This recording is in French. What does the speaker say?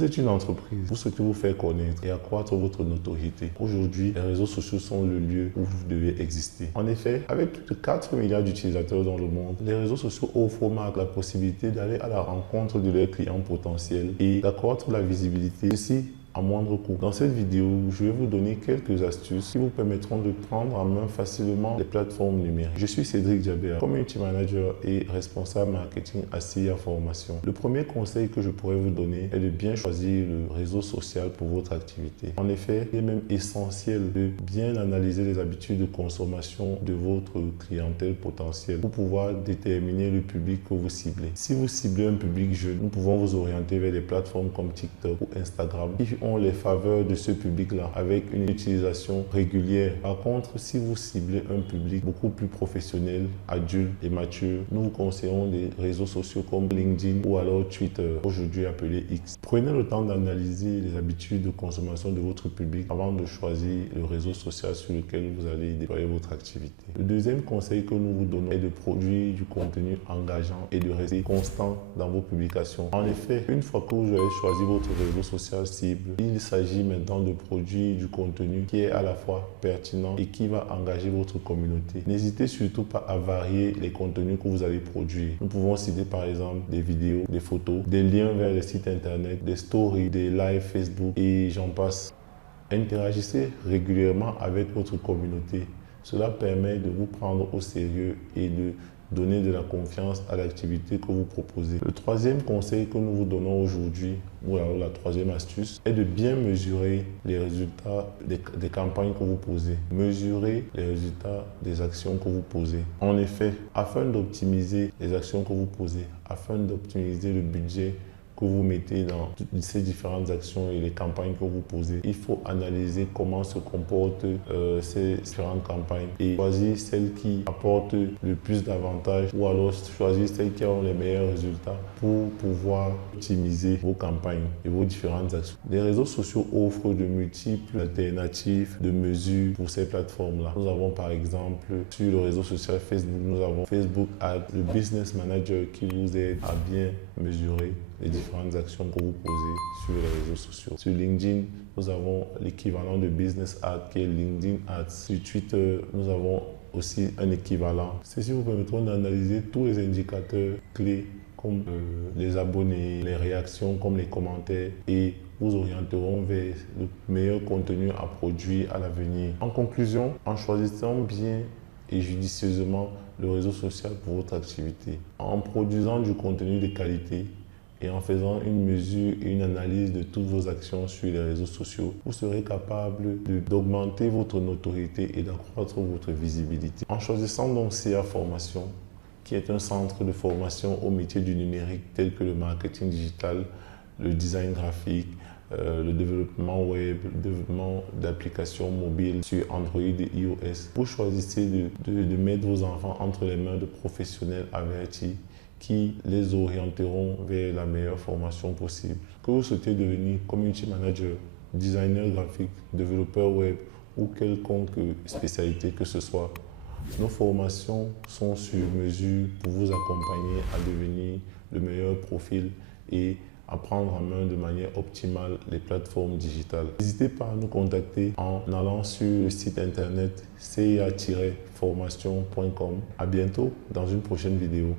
Vous êtes une entreprise, vous souhaitez vous faire connaître et accroître votre notoriété. Aujourd'hui, les réseaux sociaux sont le lieu où vous devez exister. En effet, avec plus de 4 milliards d'utilisateurs dans le monde, les réseaux sociaux offrent aux marques la possibilité d'aller à la rencontre de leurs clients potentiels et d'accroître la visibilité aussi à moindre coût. Dans cette vidéo, je vais vous donner quelques astuces qui vous permettront de prendre en main facilement les plateformes numériques. Je suis Cédric Djabéa, Community Manager et responsable marketing à CIA Formation. Le premier conseil que je pourrais vous donner est de bien choisir le réseau social pour votre activité. En effet, il est même essentiel de bien analyser les habitudes de consommation de votre clientèle potentielle pour pouvoir déterminer le public que vous ciblez. Si vous ciblez un public jeune, nous pouvons vous orienter vers des plateformes comme TikTok ou Instagram qui ont les faveurs de ce public-là avec une utilisation régulière. Par contre, si vous ciblez un public beaucoup plus professionnel, adulte et mature, nous vous conseillons des réseaux sociaux comme LinkedIn ou alors Twitter, aujourd'hui appelé X. Prenez le temps d'analyser les habitudes de consommation de votre public avant de choisir le réseau social sur lequel vous allez déployer votre activité. Le deuxième conseil que nous vous donnons est de produire du contenu engageant et de rester constant dans vos publications. En effet, une fois que vous avez choisi votre réseau social cible, il s'agit maintenant de produire du contenu qui est à la fois pertinent et qui va engager votre communauté. N'hésitez surtout pas à varier les contenus que vous allez produire. Nous pouvons citer par exemple des vidéos, des photos, des liens vers les sites internet, des stories, des lives Facebook et j'en passe. Interagissez régulièrement avec votre communauté. Cela permet de vous prendre au sérieux et de donner de la confiance à l'activité que vous proposez. Le troisième conseil que nous vous donnons aujourd'hui, ou alors la troisième astuce, est de bien mesurer les résultats des campagnes que vous posez. Mesurez les résultats des actions que vous posez. En effet, afin d'optimiser les actions que vous posez, afin d'optimiser le budget que vous mettez dans toutes ces différentes actions et les campagnes que vous posez. Il faut analyser comment se comportent ces différentes campagnes et choisir celles qui apportent le plus d'avantages ou alors choisir celles qui ont les meilleurs résultats pour pouvoir optimiser vos campagnes et vos différentes actions. Les réseaux sociaux offrent de multiples alternatives de mesures pour ces plateformes-là. Nous avons par exemple sur le réseau social Facebook, nous avons Facebook Ads, le Business Manager qui vous aide à bien mesurer les différentes actions que vous posez sur les réseaux sociaux. Sur LinkedIn, nous avons l'équivalent de Business Ads qui est LinkedIn Ads. Sur Twitter, nous avons aussi un équivalent. Ceci vous permettra d'analyser tous les indicateurs clés comme les abonnés, les réactions, comme les commentaires et vous orienteront vers le meilleur contenu à produire à l'avenir. En conclusion, en choisissant bien et judicieusement le réseau social pour votre activité, en produisant du contenu de qualité, et en faisant une mesure et une analyse de toutes vos actions sur les réseaux sociaux, vous serez capable d'augmenter votre notoriété et d'accroître votre visibilité. En choisissant donc CIA Formation, qui est un centre de formation au métier du numérique tel que le marketing digital, le design graphique, le développement web, le développement d'applications mobiles sur Android et iOS, vous choisissez de mettre vos enfants entre les mains de professionnels avertis qui les orienteront vers la meilleure formation possible. Que vous souhaitez devenir community manager, designer graphique, développeur web ou quelconque spécialité que ce soit, nos formations sont sur mesure pour vous accompagner à devenir le meilleur profil et à prendre en main de manière optimale les plateformes digitales. N'hésitez pas à nous contacter en allant sur le site internet cia-formation.com. À bientôt dans une prochaine vidéo.